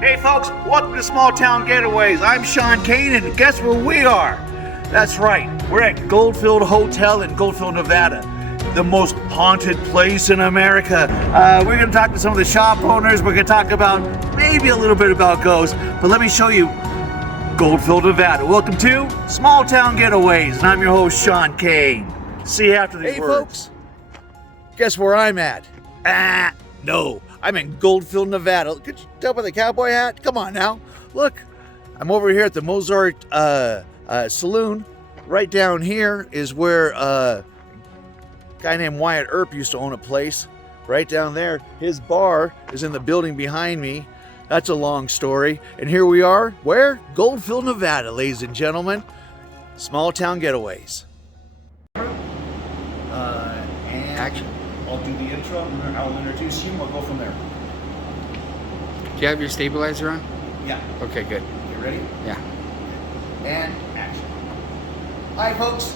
Hey folks, welcome to Small Town Getaways. I'm Sean Kane, and guess where we are? That's right, we're at Goldfield Hotel in Goldfield, Nevada, the most haunted place in America. We're going to talk to some of the shop owners. We're going to talk about maybe a little bit about ghosts, but let me show you Goldfield, Nevada. Welcome to Small Town Getaways, and I'm your host, Sean Kane. See you after these words. Hey folks, guess where I'm at? No, I'm in Goldfield, Nevada. Could you tell by the cowboy hat? Come on now. Look, I'm over here at the Mozart Saloon. Right down here is where a guy named Wyatt Earp used to own a place. Right down there. His bar is in the building behind me. That's a long story. And here we are. Where? Goldfield, Nevada, ladies and gentlemen. Small Town Getaways. And action. I'll do the intro, and I'll introduce you, and we'll go from there. Do you have your stabilizer on? Yeah. Okay, good. You ready? Yeah. And action. Hi, folks.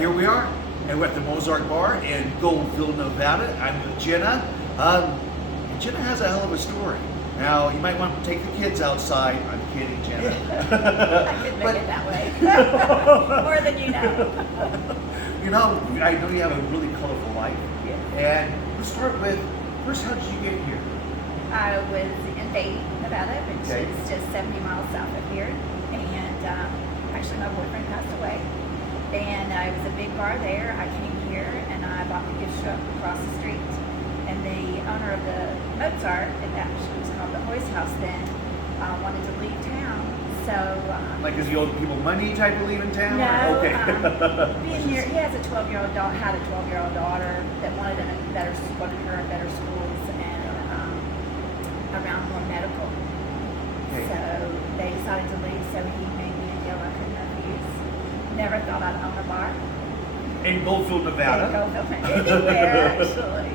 Here we are, and we're at the Mozart Bar in Goldfield, Nevada. I'm with Jenna. And Jenna has a hell of a story. Now, you might want to take the kids outside. I'm kidding, Jenna. I could make it that way. More than you know. You know, I know you have a really colorful life. Yeah. And let's start with, first, how did you get here? I was in Dayton, Nevada, which Okay. is just 70 miles south of here. And actually, my boyfriend passed away. And it was a big bar there. I came here and I bought the gift shop across the street. And the owner of the Mozart, it actually was called the Hoist House then, wanted to leave town. So Like, is he owed people money type of leaving town? no, Okay. being here, he has a 12-year-old daughter, had a 12-year-old daughter that wanted her in better schools and around more medical. Okay. So they decided to leave. So he made me a deal I couldn't refuse. Never thought I'd own a bar. In Goldfield, Nevada. Anywhere, actually.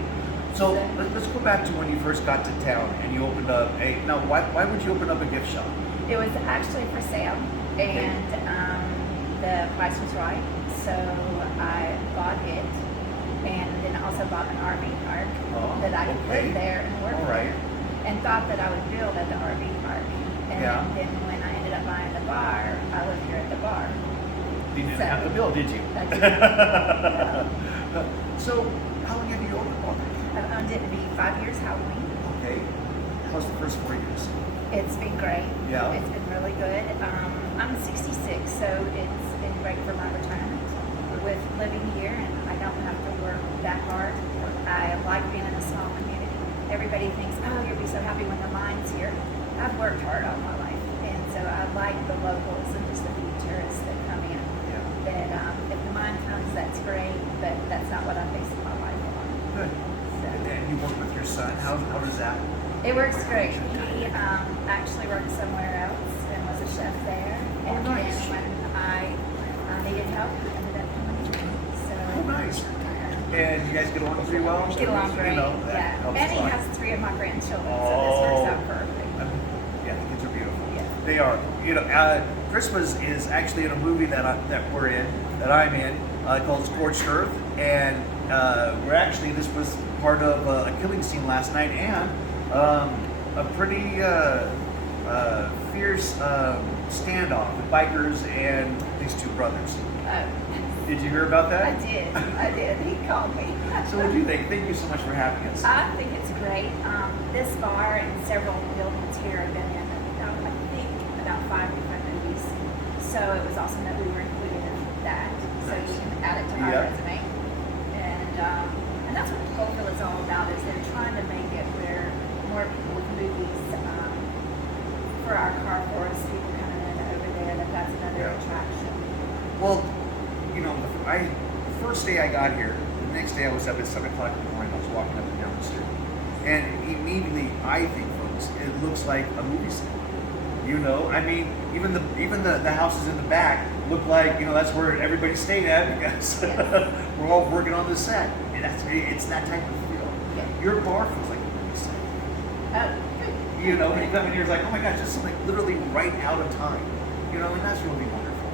So let's go back to when you first got to town and you opened up a. Now, why would you open up a gift shop? It was actually for sale, and the price was right, so I bought it, and then also bought an RV park that I could live there and work there, and thought that I would build at the RV park. And then when I ended up buying the bar, I lived here at the bar. You didn't have to build, did you? I did. So, how long have you owned the bar? I've owned it to be 5 years Halloween. Okay. How's the first 4 years? It's been great. Yeah. It's been really good. I'm 66, so it's been great for my retirement with living here, and I don't have to work that hard. I like being in a small community. Everybody thinks, oh, you'll be so happy when the line's here. I've worked hard all my life, and so I like the locals and just the few tourists that come in. Yeah. That if the mine comes, that's great, but that's not what I'm basing my life on. Good. So. And you work with your son. How does that? It works great. He actually worked somewhere else and was a chef there. And nice. then when I needed help, he ended up coming in. So, Oh, nice. And you guys get along pretty well? Get along great. You know, that Yeah. helps And a he lot. has 3 of my grandchildren, so this works out perfect. Yeah, the kids are beautiful. Yeah. They are. You know, Christmas is actually in a movie that we're in, that I'm in, called Scorched Earth, and this was part of a killing scene last night, and a pretty fierce standoff with bikers and these 2 brothers. Did you hear about that? I did. He called me. So what do you think? Thank you so much for having us. I think it's great. This bar and several buildings here have been in, I think, about 5 different movies. So it was awesome that we were included in that. So you can add it to my resume. And that's what Goldfield is all about, is they're trying to make it where more people with movies, for our car forest, people coming in over there, that's another attraction. Well, you know, the first day I got here, the next day I was up at 7 o'clock in the morning. I was walking up and down the street, and immediately I think, folks, it looks like a movie set. You know, I mean, even the houses in the back look like, you know, that's where everybody stayed at because we're all working on the set, and it's that type of feel. Yeah. Your bar feels like a movie set. Oh, good. You know, when you come in here, it's like, oh my gosh, just something like literally right out of time. You know, and that's really wonderful.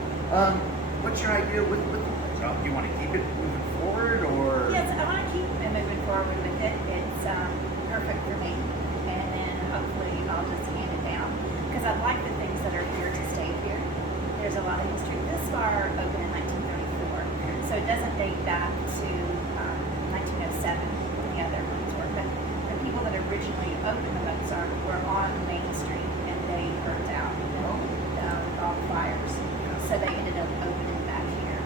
What's your idea with the place? Do you want to keep it moving forward, or? Yes, I want to keep moving forward with it. It's perfect for me, and then hopefully I'll just there's a lot of history. This bar opened in 1934, so it doesn't date back to 1907 when the other ones were. But the people that originally opened the Mozart were on Main Street, and they burnt out with all the fires. So they ended up opening back here.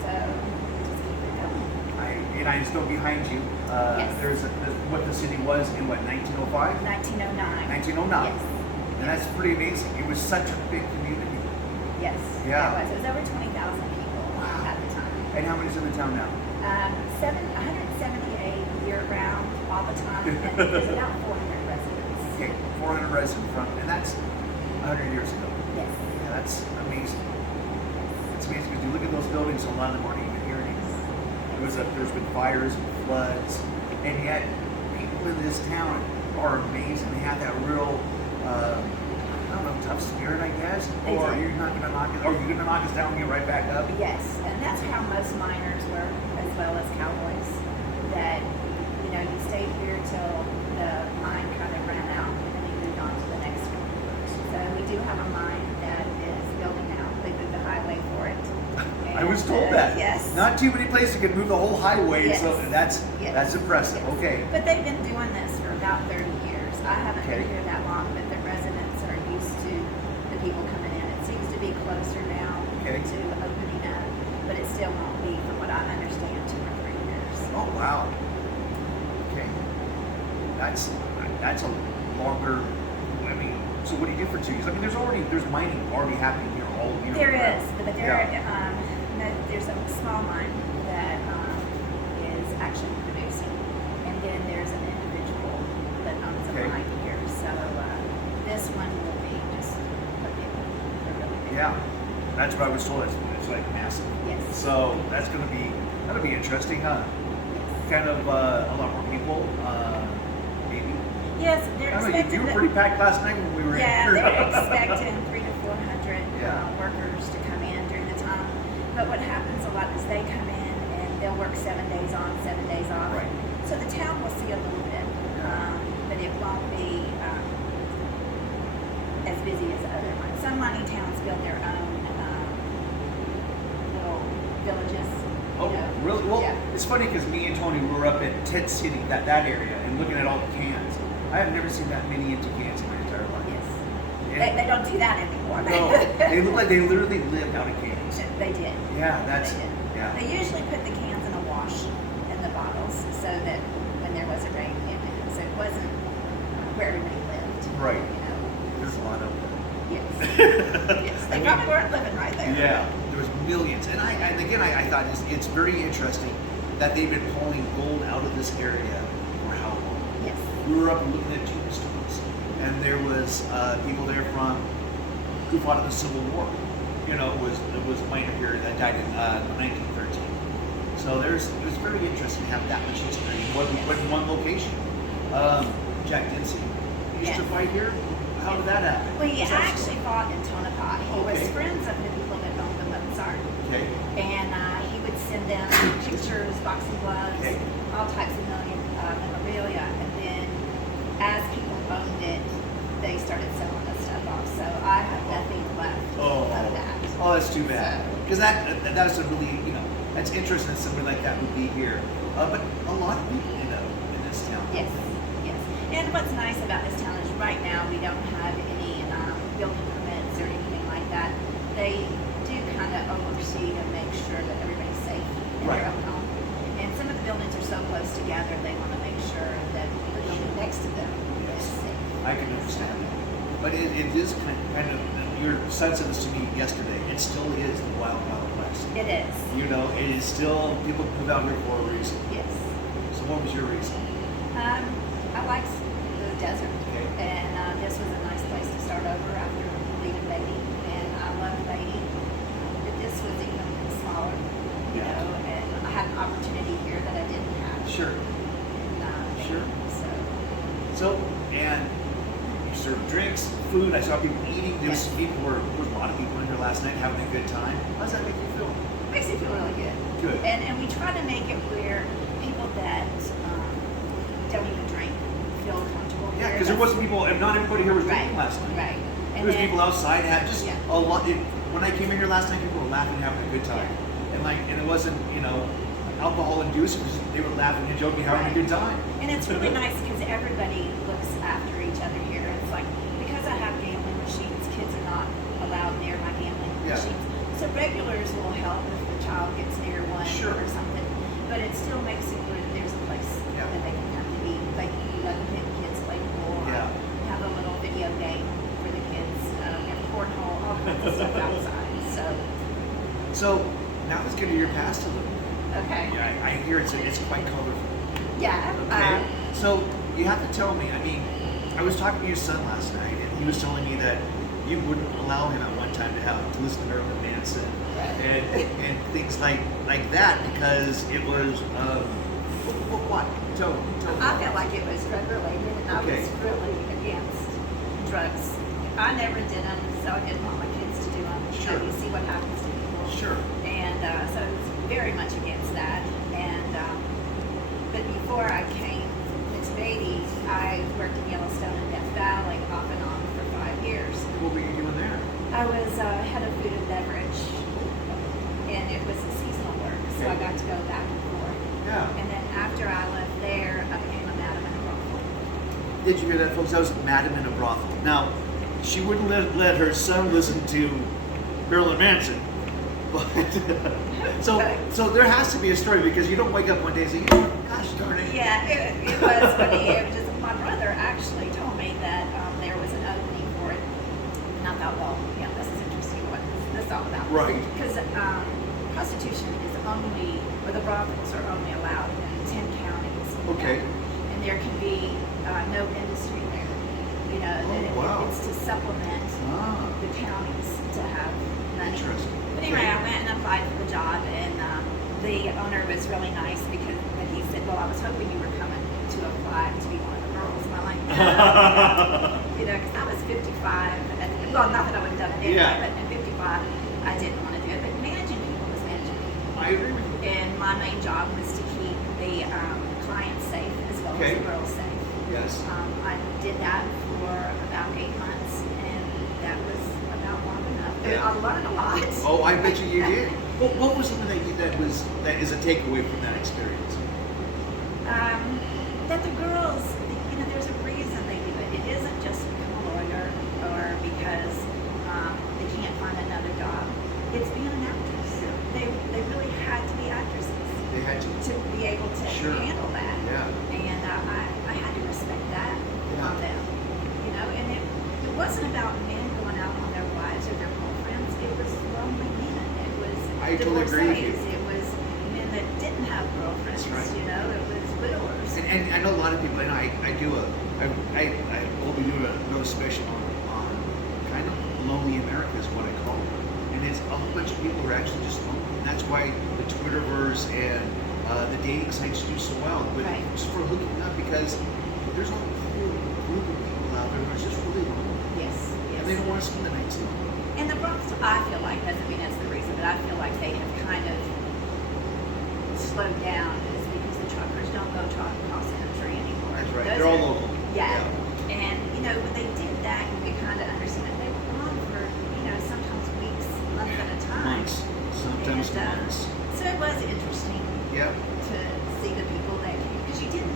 So just keep it going. And I just go behind you. Yes. There's what the city was in what 1905, 1909. 1909. Yes. And that's pretty amazing. It was such a big community. Yes. Yeah. It was over 20,000 people at the time. And how many's in the town now? 178 year round all the time, and there's about 400 residents. Okay, 400 residents from, and that's 100 years ago. Yes. Yeah, that's amazing. It's amazing because you look at those buildings, a lot of them aren't even here anymore. There's been fires and floods, and yet people in this town are amazing. They have that real, I don't know, tough spirit, I guess. They Or do. you're not gonna knock it, or you're gonna knock us down and get right back up. Yes, and that's how most miners were, as well as cowboys. That you stayed here till the mine kind of ran out, and then you moved on to the next one. So we do have a mine that is building now. They moved the highway for it. I was And, told that. Yes. Not too many places can move the whole highway, so Yes. that's Yes. impressive. Yes. Okay. But they've been doing this for about 30 years. I haven't Okay. been here that long, but the residents are used to the people coming in. It seems to be closer now Okay. to opening up, but it still won't be, from what I understand, 2 or 3 years. Oh wow. Okay. That's a longer. I mean, so what do you do for 2 years? I mean, there's mining already happening here all year. There round. is, but there's a small mine that is actually producing, and then there's an individual that owns a Okay. mine here. So this one will be just a big one, a really big Yeah, one. that's what I was told. It's like massive. Yes. So that'll be interesting, huh? Yes. Kind of a lot more people, maybe. Yes, they're I don't know. You expecting were pretty packed last night when we were yeah, here. they're expecting 300 to 400 Yeah. workers to come in during the time. But what happens a lot is they come in and they'll work 7 days on, 7 days off. Right. So the town will see a little bit, but it won't be as busy as other ones. Some mining towns build their own little villages. Oh, really? Well, Yeah. it's funny because me and Tony we were up at Tent City, that area, and looking at all the cans. I have never seen that many empty cans in my entire life. Yes. Yeah. They don't do that anymore. No, they look like they literally lived out of cans. They did. Yeah, that's They did. yeah. They usually put the cans in a wash in the bottles so that when there was a rain came in, so it wasn't where everybody lived. Right. You know. There's a lot of them. Yes. Yes. They probably weren't living right there. Yeah, there was millions, and I thought it's very interesting that they've been pulling gold out of this area for how long? Yes. We were up and looking at tombstones, and there was people there from who fought in the Civil War. You know, it was a miner here that died in 1913. So it was very interesting to have that much history in one location. Jack Dempsey used to Yes. fight here. How did that happen? Well, he What's that actually story? fought in Tonopah. He was Okay. friends of the people that owned the Mozart. Okay. And he would send them pictures, boxing gloves, Okay. all types of memorabilia. And then as people owned it, they started selling the stuff off. So I have nothing left Oh, of that. oh, that's too bad. Because that's a really, that's interesting that somebody like that would be here. But a lot of people, in this town. Yes, yes. And what's nice about this town is right now we don't have any building permits or anything like that. They do kind of oversee to make sure that everybody's safe in Right. their own home. And some of the buildings are so close together, they want to make sure that the building next to them is safe. I can understand that. But it is kind of, your sense of this to me yesterday, it still is the wild, wild west. It is. It is still, people move out here for a reason. Yes. So what was your reason? I like the desert, Okay. and this was a nice place to start over after leaving Beatty. And I loved Beatty, but this was even smaller, Yeah. and I had an opportunity here that I didn't have. Sure. In, Beatty. Sure. So And you serve drinks, food. I saw people eating. There was Yes. there was a lot of people in here last night having a good time. How does that make you feel? it makes me feel really good. Good. And we try to make it where people that don't even drink feel comfortable. Yeah, here. because there wasn't people, and not everybody here was Right, drinking last night. right. There And was then- people outside had just Yeah. a lot. when I came in here last night, people were laughing, having a good time, and it wasn't alcohol induced. They were laughing and joking, having a good time. And it's really nice because everybody looks after each other here. It's like, because I have gambling machines, kids are not allowed near my gambling machines. So regulars will help if the child gets near one or something. But it still makes it where there's a place that they can come to eat. Like, you let the kids play pool. Have a little video game for the kids. Have cornhole, all kinds of stuff outside. So now let's get to your past a little. Okay. Yeah, I hear it's quite colorful. Yeah. Okay. So you have to tell me. I mean, I was talking to your son last night, and he was telling me that you wouldn't allow him at one time to listen to Marilyn Manson and things like that because it was what? Tell me. I felt like it was drug related, and I was really against drugs. I never did them, so I didn't want my kids to do them. Sure. You see what happens to people. Sure. And so I was very much against that. And but before I came to Beatty, I worked in Yellowstone and Death Valley off and on for 5 years. What were you doing there? I was head of food and beverage, and it was a seasonal work, so I got to go back and forth. Yeah. And then after I left there, I became a madam in a brothel. Did you hear that, folks? That was Madam in a Brothel. Now, she wouldn't let her son listen to Marilyn Manson, but so there has to be a story because you don't wake up one day and say, gosh darn it. Yeah, it was funny. It was just, my brother actually told me that there was an opening for it, and I thought, well, yeah, this is interesting. What is this all about? Right. Because prostitution is only, or the brothels are only allowed in 10 counties. Okay. And there can be no industry there. You know, it's to supplement the counties to have money. Interesting. But anyway, I went and applied for the job, and the owner was really nice because he said, well, I was hoping you were coming to apply to be one of the girls. And I'm like, no. You know, because I was 55. Well, not that I would have done it anyway, but at 55, I didn't want to do it. But managing people was managing people. I agree with you. And my main job was to keep the clients safe as well as the girls safe. Yes. I did that for about 8 months, and that was about long enough. Yeah. I learned a lot. Oh, I bet you did. What was something that is a takeaway from that experience? That the girls, you know, there's a reason they do it. It isn't just to become a lawyer or because they can't find another job. It's being an actress. They really had to be actresses. They had to be able to handle that. Yeah. And I had to respect that on them. You know, and it wasn't about men going out on their wives or their girlfriends. It was lonely men. It was I totally agree with you. It was men that didn't have girlfriends. That's right. You know, it was widowers. And I know a lot of people, and I will be doing another special on kind of Lonely America is what I call it. And it's a whole bunch of people who are actually just lonely. And that's why the Twitterverse and the dating sites do so well. But just for hooking up because there's a whole group of people out there who are just really lonely. Yes. And they don't want to spend the night alone. And the Bronx, I feel like, doesn't mean that's the reason, but I feel like they have kind of slowed down is because the truckers don't go trucking across the country anymore. That's right. They're all local. Yeah. And, you know, when they did that, you could kind of understand they were gone for, you know, sometimes weeks, months at a time. Months. Sometimes months. So it was interesting to see the people that came, because you didn't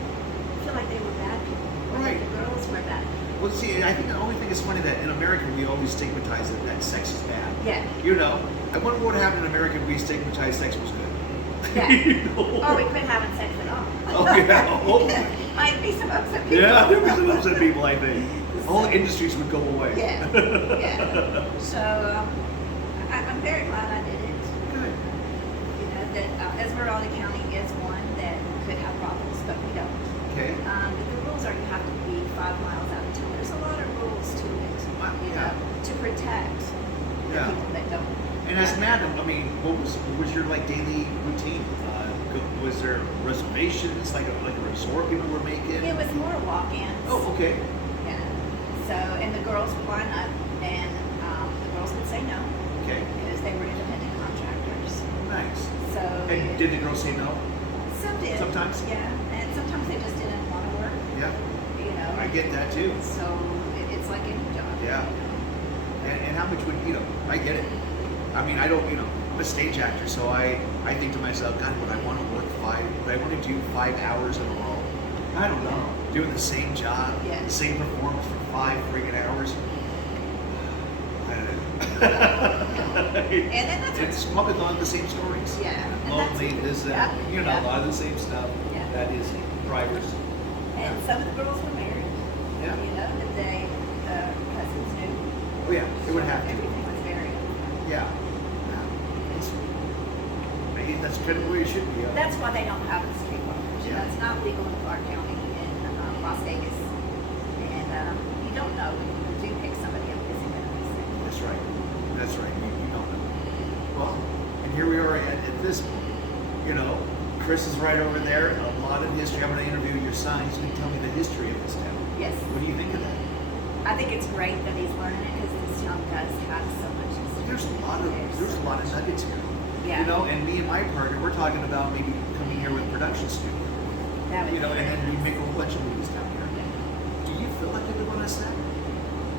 feel like they were bad people. Right. The girls were bad. Well, see, I think the only thing is funny that in America we always stigmatize that sex is bad. Yeah. You know, I wonder what would happen in America if we stigmatized sex was good. Yeah. You know? Or we quit having sex at all. Oh, yeah. Oh. Might be some upset people. Yeah, there would be some upset people, I think. All industries would go away. Yeah. Yeah. So I'm very glad I did it. Good. You know, that Esmeralda County is one that could have brothels, but we don't. Okay. But the rules are you have to be 5 miles out of town. There's a lot of rules to it, you know, to protect the people that don't. And as madam, I mean, what was your like daily routine? Was there reservations, like a resort people were making? It was more walk-ins. Oh, okay. Yeah. So, and the girls would line up, and the girls would say no. Okay. Because they were independent contractors. Nice. So. And did the girls say no? Some did. Sometimes? Yeah. And sometimes they just didn't want to work. Yeah. You know. I get that too. So it's like any job. Yeah. You know? And how much would, you know, I get it. I mean, I don't, I'm a stage actor, so I think to myself, God, would I want to work would I want to do 5 hours in a row? I don't know. Doing the same job, Yeah. the same performance for 5 friggin' hours. I don't know. And then that's It's probably a lot of the same stories. Yeah. And that's- Lonely, this, that, yeah. a lot of the same stuff. Yeah. That is drivers. And some of the girls were married. Yeah. The day the cousins knew. Oh yeah, it would have to. Everything was very. Yeah. That's kind of where you should be. That's why they don't have a street walk. Yeah. That's not legal in Clark County in Las Vegas. And you don't know when you do pick somebody up, is it going to be safe? That's right. That's right. You don't know. Well, and here we are at this point. Chris is right over there. A lot of history. I'm going to interview your son. He's going to tell me the history of this town. Yes. What do you think of that? I think it's great that he's learning it because this town does have so much history. There's a lot of nuggets here. Yeah. And me and my partner, we're talking about maybe coming here with a production studio. That would be And then we nice. make a whole bunch of movies down here. Do you feel like you're doing us that?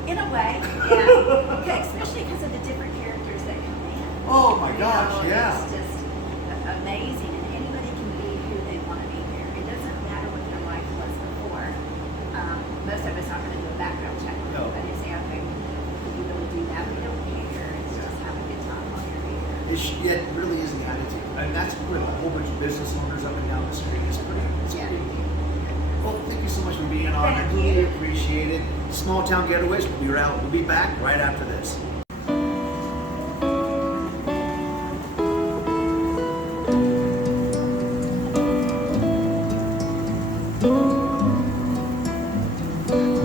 In a way, yeah. Okay, especially because of the different characters that come in. Oh my gosh, yeah. It's just amazing, and anybody can be who they want to be here. It doesn't matter what their life was before. Most of us aren't going to do a background check. No. But you say, okay, you really do that. We don't care. It's just have a good time while you're here. It really is the attitude. And that's with a whole bunch of business owners up and down the street. It's pretty. Yeah. Well, thank you so much for being on. I Thank really you. appreciate it. Small Town Getaways, we'll be back right after this.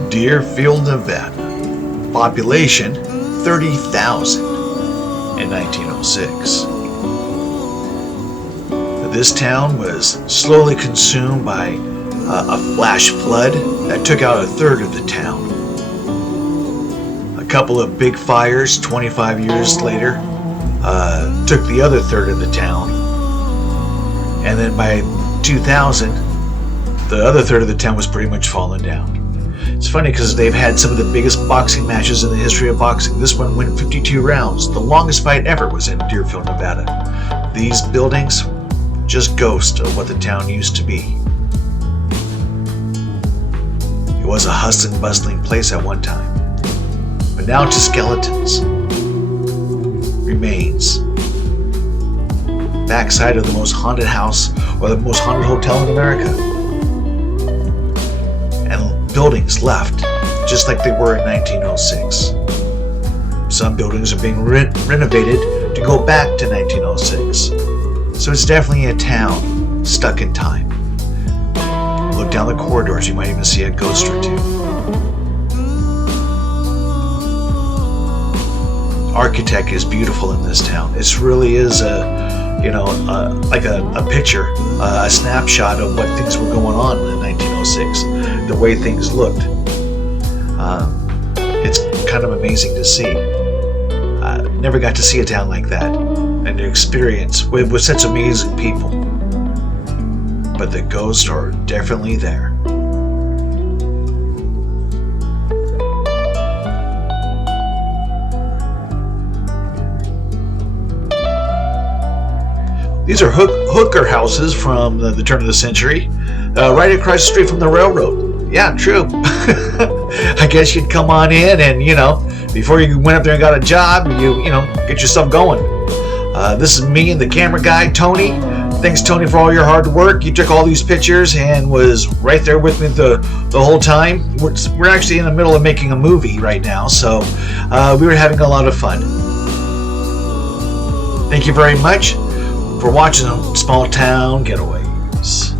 Deerfield, Nevada. Population 30,000 in 1906. This town was slowly consumed by a flash flood that took out a third of the town. A couple of big fires 25 years later took the other third of the town. And then by 2000, the other third of the town was pretty much fallen down. It's funny because they've had some of the biggest boxing matches in the history of boxing. This one went 52 rounds. The longest fight ever was in Deerfield, Nevada. These buildings, just ghosts of what the town used to be. It was a hustling, bustling place at one time. But now it's just skeletons. Remains. Backside of the most haunted house or the most haunted hotel in America. Buildings left, just like they were in 1906. Some buildings are being renovated to go back to 1906. So it's definitely a town stuck in time. Look down the corridors, you might even see a ghost or two. Architect is beautiful in this town. It really is like a picture, a snapshot of what things were going on in 1906, the way things looked. It's kind of amazing to see. Never got to see a town like that, and to experience with such amazing people. But the ghosts are definitely there. These are hooker houses from the turn of the century, right across the street from the railroad. Yeah, true. I guess you'd come on in and, before you went up there and got a job, you get yourself going. This is me and the camera guy, Tony. Thanks, Tony, for all your hard work. You took all these pictures and was right there with me the whole time. We're actually in the middle of making a movie right now, so we were having a lot of fun. Thank you very much for watching Small Town Getaways.